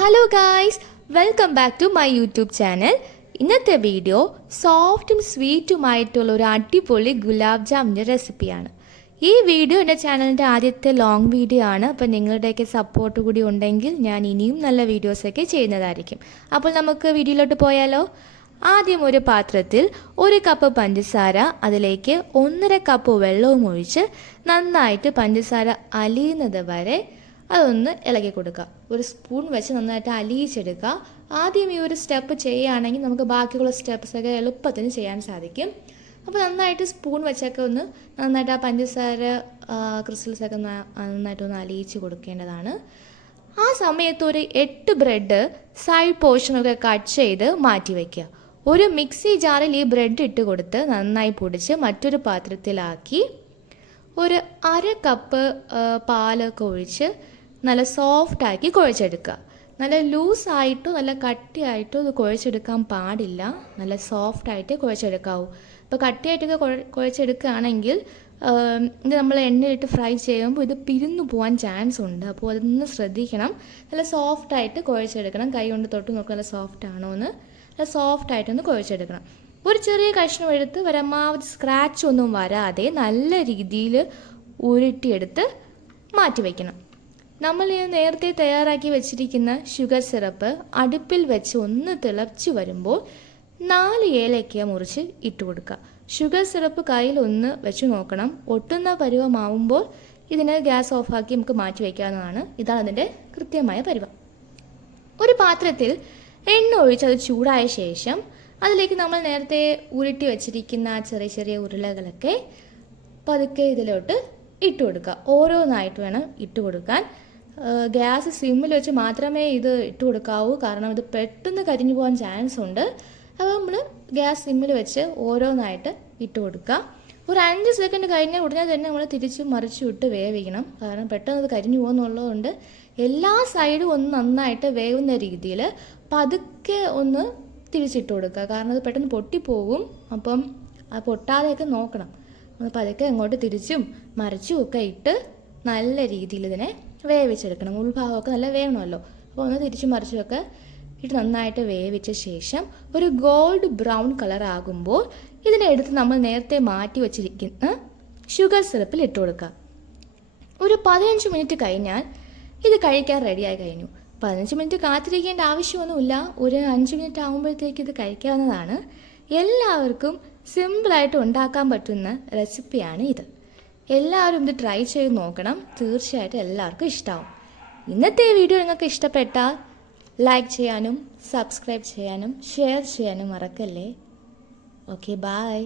Hello guys, welcome back to my YouTube channel. ഇന്നത്തെ video സോഫ്റ്റും സ്വീറ്റുമായിട്ടുള്ള ഒരു അടിപൊളി ഗുലാബ് ജാമിൻ്റെ റെസിപ്പിയാണ്. ഈ വീഡിയോ എൻ്റെ ചാനലിൻ്റെ ആദ്യത്തെ ലോങ് വീഡിയോ ആണ്. അപ്പോൾ നിങ്ങളുടെയൊക്കെ സപ്പോർട്ട് കൂടി ഉണ്ടെങ്കിൽ ഞാൻ ഇനിയും നല്ല വീഡിയോസൊക്കെ ചെയ്യുന്നതായിരിക്കും. അപ്പോൾ നമുക്ക് വീഡിയോയിലോട്ട് പോയാലോ? ആദ്യം ഒരു പാത്രത്തിൽ 1 കപ്പ് പഞ്ചസാര, അതിലേക്ക് 1.5 കപ്പ് വെള്ളവും ഒഴിച്ച് നന്നായിട്ട് പഞ്ചസാര അലിയുന്നത് വരെ അതൊന്ന് ഇളക്കി കൊടുക്കുക. ഒരു സ്പൂൺ വെച്ച് നന്നായിട്ട് അലിയിച്ചെടുക്കുക. ആദ്യം ഈ ഒരു സ്റ്റെപ്പ് ചെയ്യുകയാണെങ്കിൽ നമുക്ക് ബാക്കിയുള്ള സ്റ്റെപ്സൊക്കെ എളുപ്പത്തിന് ചെയ്യാൻ സാധിക്കും. അപ്പോൾ നന്നായിട്ട് സ്പൂൺ വെച്ചൊക്കെ ഒന്ന് നന്നായിട്ട് ആ പഞ്ചസാര ക്രിസ്റ്റൽസൊക്കെ നന്നായിട്ടൊന്ന് അലിയിച്ച് കൊടുക്കേണ്ടതാണ്. ആ സമയത്ത് ഒരു 8 ബ്രെഡ് സൈഡ് പോർഷനൊക്കെ കട്ട് ചെയ്ത് മാറ്റി വയ്ക്കുക. ഒരു മിക്സി ജാറിൽ ഈ ബ്രെഡ് ഇട്ട് കൊടുത്ത് നന്നായി പൊടിച്ച് മറ്റൊരു പാത്രത്തിലാക്കി ഒരു 1/2 കപ്പ് പാലൊക്കെ ഒഴിച്ച് നല്ല സോഫ്റ്റാക്കി കുഴച്ചെടുക്കുക. നല്ല ലൂസായിട്ടോ നല്ല കട്ടിയായിട്ടോ ഇത് കുഴച്ചെടുക്കാൻ പാടില്ല. നല്ല സോഫ്റ്റായിട്ട് കുഴച്ചെടുക്കാവൂ. ഇപ്പോൾ കട്ടിയായിട്ടൊക്കെ കുഴച്ചെടുക്കുകയാണെങ്കിൽ ഇത് നമ്മൾ എണ്ണയിട്ട് ഫ്രൈ ചെയ്യുമ്പോൾ ഇത് പിരിഞ്ഞു പോകാൻ ചാൻസ് ഉണ്ട്. അപ്പോൾ അതൊന്ന് ശ്രദ്ധിക്കണം. നല്ല സോഫ്റ്റായിട്ട് കുഴച്ചെടുക്കണം. കൈ കൊണ്ട് തൊട്ട് നോക്കുക നല്ല സോഫ്റ്റ് ആണോ എന്ന്. നല്ല സോഫ്റ്റായിട്ടൊന്ന് കുഴച്ചെടുക്കണം. ഒരു ചെറിയ കഷ്ണം എടുത്ത് പരമാവധി സ്ക്രാച്ച് ഒന്നും വരാതെ നല്ല രീതിയിൽ ഉരുട്ടിയെടുത്ത് മാറ്റി വയ്ക്കണം. നമ്മൾ നേരത്തെ തയ്യാറാക്കി വെച്ചിരിക്കുന്ന ഷുഗർ സിറപ്പ് അടുപ്പിൽ വെച്ച് ഒന്ന് തിളച്ച് വരുമ്പോൾ 4 ഏലക്ക മുറിച്ച് ഇട്ട് കൊടുക്കുക. ഷുഗർ സിറപ്പ് കയ്യിൽ ഒന്ന് വെച്ച് നോക്കണം. ഒട്ടുന്ന പരുവമാവുമ്പോൾ ഇതിനെ ഗ്യാസ് ഓഫാക്കി നമുക്ക് മാറ്റി വയ്ക്കാവുന്നതാണ്. ഇതാണ് അതിൻ്റെ കൃത്യമായ പരുവം. ഒരു പാത്രത്തിൽ എണ്ണ ഒഴിച്ച് അത് ചൂടായ ശേഷം അതിലേക്ക് നമ്മൾ നേരത്തെ ഉരുട്ടി വെച്ചിരിക്കുന്ന ചെറിയ ചെറിയ ഉരുളകളൊക്കെ പതുക്കെ ഇതിലോട്ട് ഇട്ട് കൊടുക്കുക. ഓരോന്നായിട്ട് വേണം ഇട്ട് കൊടുക്കാൻ. ഗ്യാസ് സിമ്മിൽ വെച്ച് മാത്രമേ ഇത് ഇട്ട് കൊടുക്കാവൂ, കാരണം ഇത് പെട്ടെന്ന് കരിഞ്ഞു പോകാൻ ചാൻസ് ഉണ്ട്. അപ്പോൾ നമ്മൾ ഗ്യാസ് സിമ്മിൽ വെച്ച് ഓരോന്നായിട്ട് ഇട്ട് കൊടുക്കുക. ഒരു 5 സെക്കൻഡ് കഴിഞ്ഞ ഉടനെ തന്നെ നമ്മൾ തിരിച്ചും മറിച്ചും ഇട്ട് വേവിക്കണം, കാരണം പെട്ടെന്ന് ഇത് കരിഞ്ഞു പോകുന്നുള്ളതുകൊണ്ട് എല്ലാ സൈഡും ഒന്ന് നന്നായിട്ട് വേവുന്ന രീതിയിൽ പതുക്കെ ഒന്ന് തിരിച്ചിട്ട് കൊടുക്കുക. കാരണം അത് പെട്ടെന്ന് പൊട്ടിപ്പോകും. അപ്പം അത് പൊട്ടാതെയൊക്കെ നോക്കണം. പതുക്കെ അങ്ങോട്ട് തിരിച്ചും മറിച്ചും ഒക്കെ ഇട്ട് നല്ല രീതിയിൽ ഇതിനെ വേവിച്ചെടുക്കണം. ഉൾഭാഗമൊക്കെ നല്ല വേവണമല്ലോ. അപ്പോൾ ഒന്ന് തിരിച്ചും മറിച്ചുമൊക്കെ ഇട്ട് നന്നായിട്ട് വേവിച്ച ശേഷം ഒരു ഗോൾഡ് ബ്രൗൺ കളർ ആകുമ്പോൾ ഇതിനെ എടുത്ത് നമ്മൾ നേരത്തെ മാറ്റി വച്ചിരിക്കുന്ന ഷുഗർ സിറപ്പിൽ ഇട്ട് കൊടുക്കുക. ഒരു 15 മിനിറ്റ് കഴിഞ്ഞാൽ ഇത് കഴിക്കാൻ റെഡിയായി കഴിഞ്ഞു. 15 മിനിറ്റ് കാത്തിരിക്കേണ്ട ആവശ്യമൊന്നുമില്ല. ഒരു 5 മിനിറ്റ് ആകുമ്പോഴത്തേക്ക് ഇത് കഴിക്കാവുന്നതാണ്. എല്ലാവർക്കും സിമ്പിളായിട്ട് ഉണ്ടാക്കാൻ പറ്റുന്ന റെസിപ്പിയാണ് ഇത്. എല്ലാവരും ഇത് ട്രൈ ചെയ്ത് നോക്കണം. തീർച്ചയായിട്ടും എല്ലാവർക്കും ഇഷ്ടമാവും. ഇന്നത്തെ വീഡിയോ നിങ്ങൾക്ക് ഇഷ്ടപ്പെട്ടാൽ ലൈക്ക് ചെയ്യാനും സബ്സ്ക്രൈബ് ചെയ്യാനും ഷെയർ ചെയ്യാനും മറക്കല്ലേ. Okay, by.